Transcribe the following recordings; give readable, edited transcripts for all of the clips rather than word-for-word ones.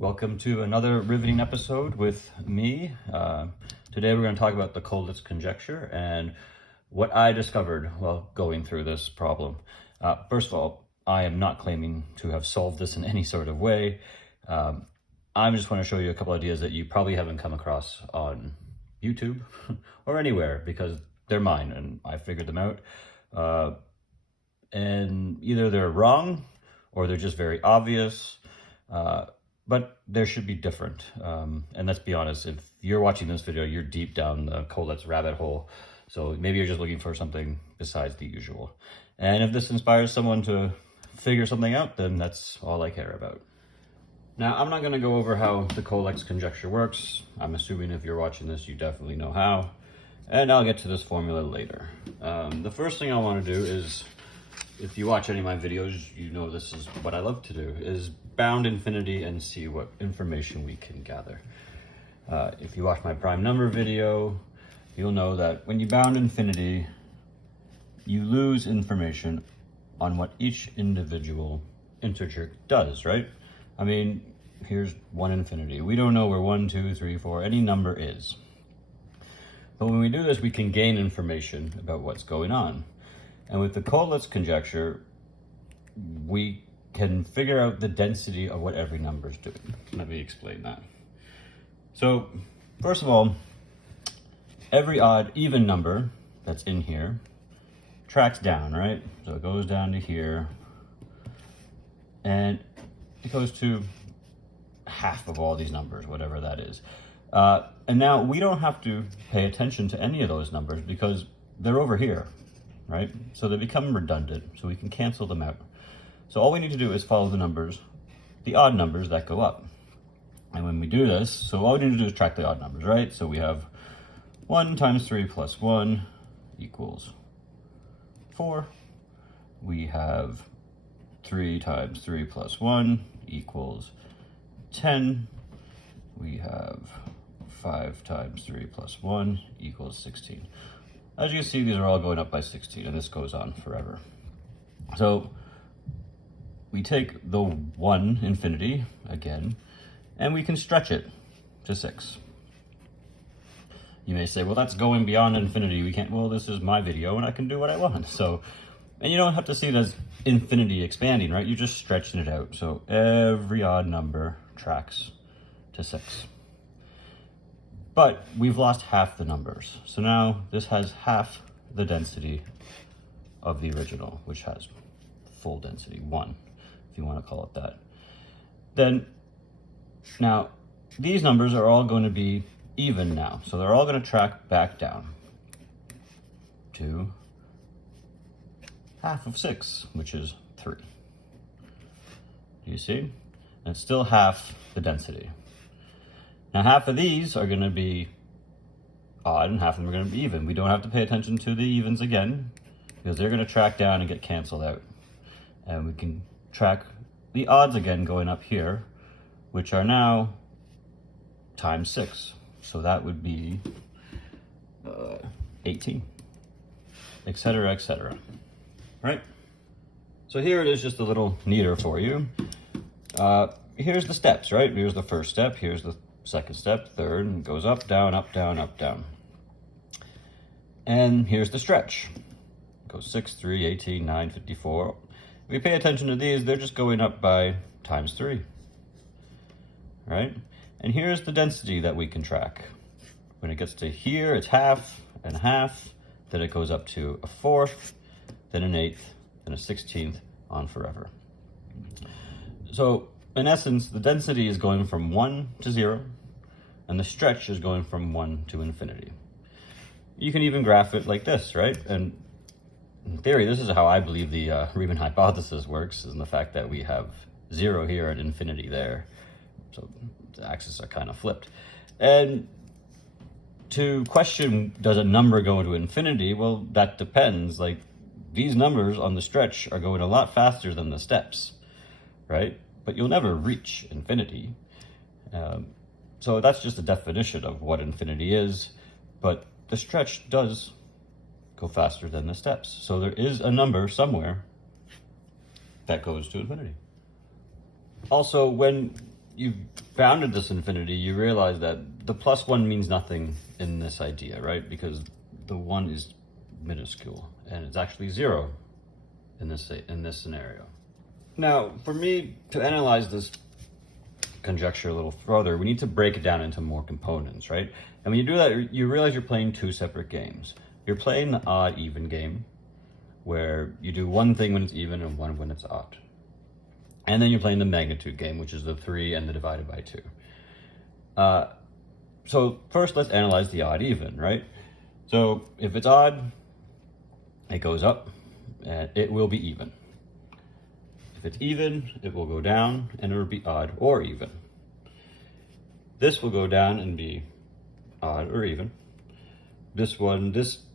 Welcome to another riveting episode with me. Today we're going to talk about the Colletz conjecture and what I discovered while going through this problem. First of all, I am not claiming to have solved this in any sort of way. I just want to show you a couple ideas that you probably haven't come across on YouTube or anywhere because they're mine and I figured them out. And either they're wrong or they're just very obvious. But there should be different. And let's be honest, if you're watching this video, you're deep down the Colletz rabbit hole. So maybe you're just looking for something besides the usual. And if this inspires someone to figure something out, then that's all I care about. Now, I'm not gonna go over how the Colletz conjecture works. I'm assuming if you're watching this, you definitely know how. And I'll get to this formula later. The first thing I wanna do is, if you watch any of my videos, you know this is what I love to do, is bound infinity and see what information we can gather. If you watch my prime number video, you'll know that when you bound infinity, you lose information on what each individual integer does, right? I mean, here's 1 infinity. We don't know where 1, 2, 3, 4, any number is. But when we do this, we can gain information about what's going on. And with the Colletz conjecture, we can figure out the density of what every number is doing. Let me explain that. So, first of all, every odd even number that's in here tracks down, right? So it goes down to here, and it goes to half of all these numbers, whatever that is. And now we don't have to pay attention to any of those numbers because they're over here, right? So they become redundant, so we can cancel them out. So all we need to do is follow the numbers, the odd numbers that go up. And when we do this, so all we need to do is track the odd numbers, right? So we have 1 times 3 plus 1 equals 4. We have 3 times 3 plus 1 equals 10. We have 5 times 3 plus 1 equals 16. As you can see, these are all going up by 16, and this goes on forever. So we take the 1 infinity again, and we can stretch it to 6. You may say, well, that's going beyond infinity. We can't, well, this is my video, and I can do what I want. So, and you don't have to see it as infinity expanding, right? You're just stretching it out. So every odd number tracks to 6. But we've lost half the numbers. So now this has half the density of the original, which has full density, 1, if you want to call it that. Then, now, these numbers are all going to be even now. So they're all going to track back down to half of 6, which is 3. Do you see? And it's still half the density. Now, half of these are going to be odd and half of them are going to be even. We don't have to pay attention to the evens again because they're going to track down and get canceled out. And we can track the odds again going up here, which are now times 6. So that would be 18, etc., etc. Right? So here it is just a little neater for you. Here's the steps, right? Here's the first step. Here's the second step, third, and goes up, down, up, down, up, down. And here's the stretch. It goes 6, 3, 18, 9, 54. If we pay attention to these, they're just going up by times 3, right? And here's the density that we can track. When it gets to here, it's half and half, then it goes up to a 4th, then an 8th, then a 16th, on forever. So in essence, the density is going from 1 to 0, and the stretch is going from 1 to infinity. You can even graph it like this, right? And in theory, this is how I believe the Riemann hypothesis works, is in the fact that we have 0 here and infinity there. So the axes are kind of flipped. And to question, does a number go to infinity? Well, that depends. Like, these numbers on the stretch are going a lot faster than the steps, right? But you'll never reach infinity. So that's just a definition of what infinity is, but the stretch does go faster than the steps. So there is a number somewhere that goes to infinity. Also, when you've bounded this infinity, you realize that the +1 means nothing in this idea, right? Because the 1 is minuscule, and it's actually 0 in this scenario. Now, for me to analyze this conjecture a little further, we need to break it down into more components, right? And when you do that, you realize you're playing two separate games. You're playing the odd-even game, where you do one thing when it's even and one when it's odd. And then you're playing the magnitude game, which is the 3 and the divided by 2. So first, let's analyze the odd-even, right? So if it's odd, it goes up, and it will be even. If it's even, it will go down, and it will be odd or even. This will go down and be odd or even. This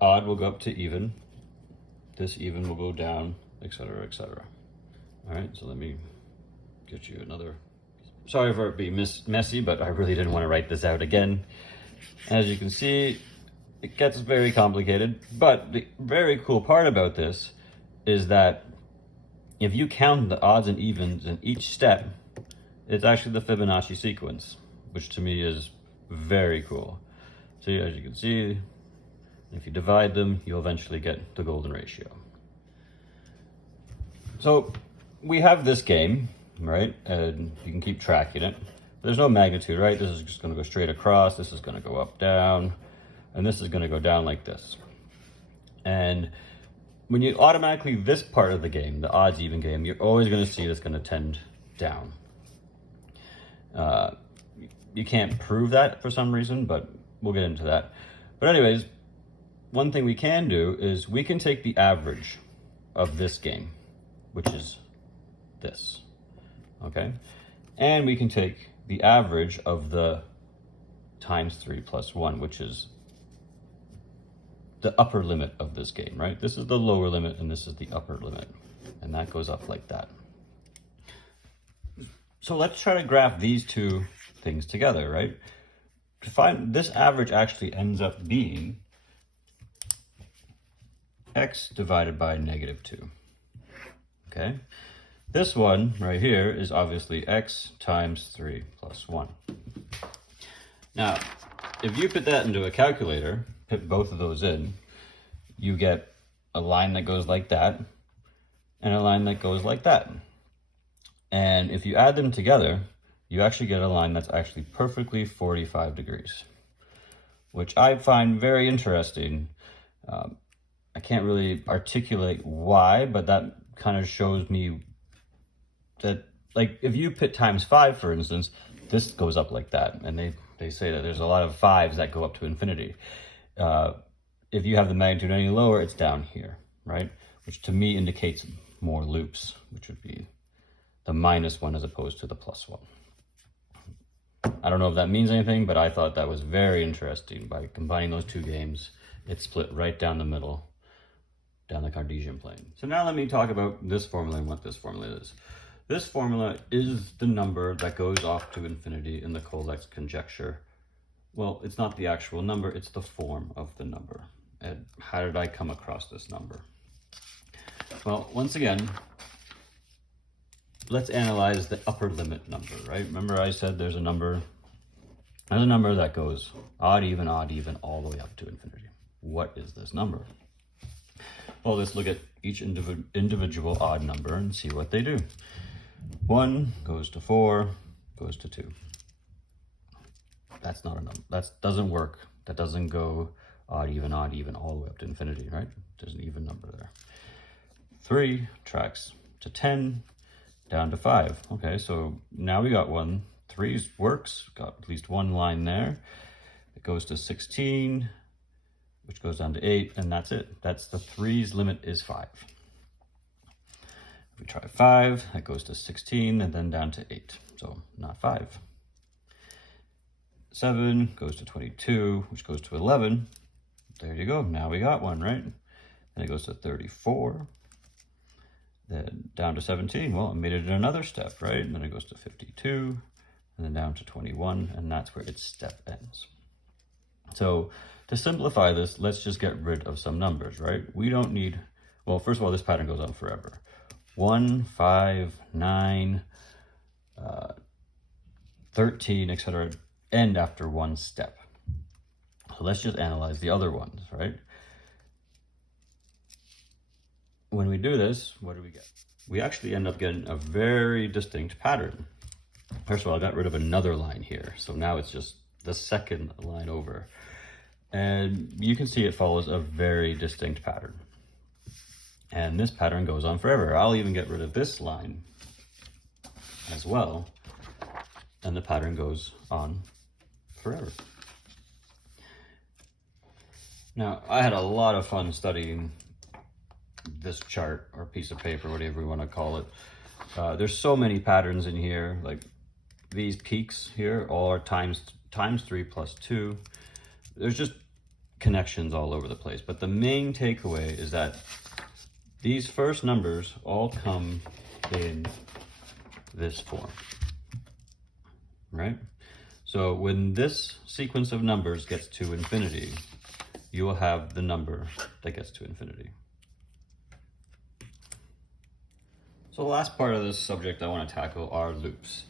odd will go up to even. This even will go down, etc., etc. All right, so let me get you another. Sorry for it being messy, but I really didn't want to write this out again. As you can see, it gets very complicated, but the very cool part about this is that if you count the odds and evens in each step, it's actually the Fibonacci sequence, which to me is very cool. So as you can see, if you divide them, you'll eventually get the golden ratio. So we have this game, right? And you can keep tracking it. There's no magnitude, right? This is just going to go straight across. This is going to go up, down, and this is going to go down like this. And when you automatically, this part of the game, the odds even game, you're always going to see it's going to tend down. You can't prove that for some reason, but we'll get into that. But anyways, one thing we can do is we can take the average of this game, which is this, okay? And we can take the average of the times 3 plus 1, which is the upper limit of this game, right? This is the lower limit and this is the upper limit. And that goes up like that. So let's try to graph these two things together, right? To find this average actually ends up being x divided by -2, okay? This one right here is obviously x times 3 plus 1. Now, if you put that into a calculator, put both of those in, you get a line that goes like that and a line that goes like that. And if you add them together, you actually get a line that's actually perfectly 45 degrees, which I find very interesting. I can't really articulate why, but that kind of shows me that, like, if you put times 5, for instance, this goes up like that. And they say that there's a lot of 5s that go up to infinity. If you have the magnitude any lower, it's down here, right? Which to me indicates more loops, which would be the -1 as opposed to the +1. I don't know if that means anything, but I thought that was very interesting. By combining those two games, it split right down the middle, down the Cartesian plane. So now let me talk about this formula and what this formula is. This formula is the number that goes off to infinity in the Colletz conjecture. Well, it's not the actual number, it's the form of the number. And how did I come across this number? Well, once again, let's analyze the upper limit number, right? Remember I said there's a number that goes odd, even, all the way up to infinity. What is this number? Well, let's look at each individual odd number and see what they do. 1 goes to 4, goes to 2. That's not a number. That doesn't work. That doesn't go odd, even, all the way up to infinity, right? There's an even number there. 3 tracks to 10, down to 5. Okay, so now we got one. 3 works, got at least one line there. It goes to 16, which goes down to 8, and that's it. That's the 3's limit is 5. If we try 5, that goes to 16 and then down to 8, so not 5. 7 goes to 22, which goes to 11. There you go, now we got one, right? Then it goes to 34, then down to 17. Well, I made it another step, right? And then it goes to 52, and then down to 21, and that's where its step ends. So to simplify this, let's just get rid of some numbers, right? We don't need, well, first of all, this pattern goes on forever. 1, 5, 9, 13, etc. end after one step. So let's just analyze the other ones, right? When we do this, what do we get? We actually end up getting a very distinct pattern. First of all, I got rid of another line here. So now it's just the second line over. And you can see it follows a very distinct pattern. And this pattern goes on forever. I'll even get rid of this line as well. And the pattern goes on forever. Now, I had a lot of fun studying this chart or piece of paper, whatever you want to call it. There's so many patterns in here. Like these peaks here all are times 3 plus 2. There's just connections all over the place. But the main takeaway is that these first numbers all come in this form, right? So when this sequence of numbers gets to infinity, you will have the number that gets to infinity. So the last part of this subject I want to tackle are loops.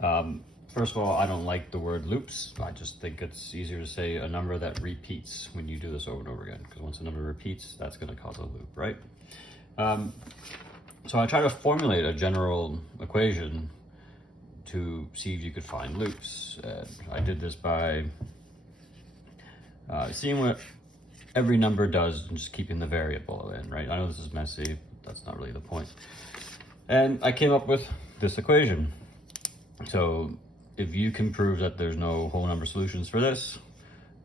First of all, I don't like the word loops. I just think it's easier to say a number that repeats when you do this over and over again, because once a number repeats, that's going to cause a loop, right? So I try to formulate a general equation to see if you could find loops. I did this by seeing what every number does and just keeping the variable in, right? I know this is messy, but that's not really the point. And I came up with this equation. So if you can prove that there's no whole number solutions for this,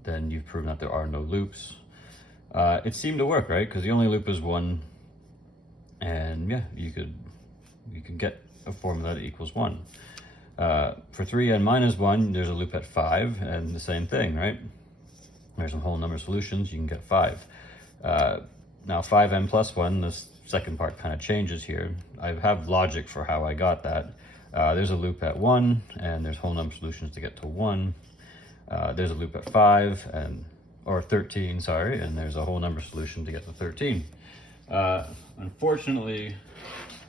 then you've proven that there are no loops. It seemed to work, right? Because the only loop is 1. And yeah, you can get a formula that equals 1. For 3n minus 1, there's a loop at 5, and the same thing, right? There's some whole number solutions, you can get 5. Now 5n plus 1, this second part kind of changes here. I have logic for how I got that. There's a loop at 1, and there's whole number solutions to get to 1. There's a loop at 5, or 13, sorry, and there's a whole number solution to get to 13. Unfortunately,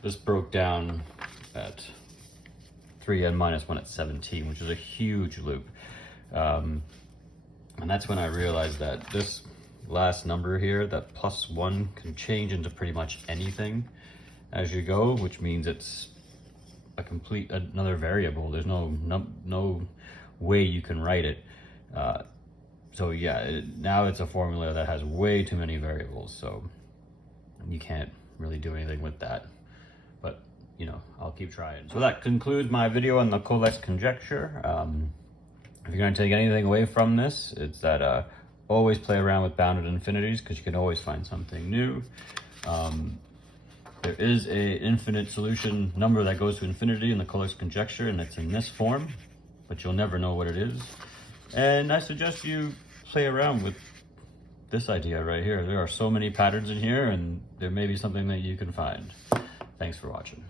this broke down at 3n minus 1 at 17, which is a huge loop. And that's when I realized that this last number here, that plus 1, can change into pretty much anything as you go, which means it's another variable. There's no way you can write it. So yeah, now it's a formula that has way too many variables, so you can't really do anything with that. But, you know, I'll keep trying. So that concludes my video on the Colletz conjecture. If you're going to take anything away from this, it's that always play around with bounded infinities, because you can always find something new. There is an infinite solution number that goes to infinity in the Colletz conjecture, and it's in this form, but you'll never know what it is. And I suggest you play around with this idea right here. There are so many patterns in here, and there may be something that you can find. Thanks for watching.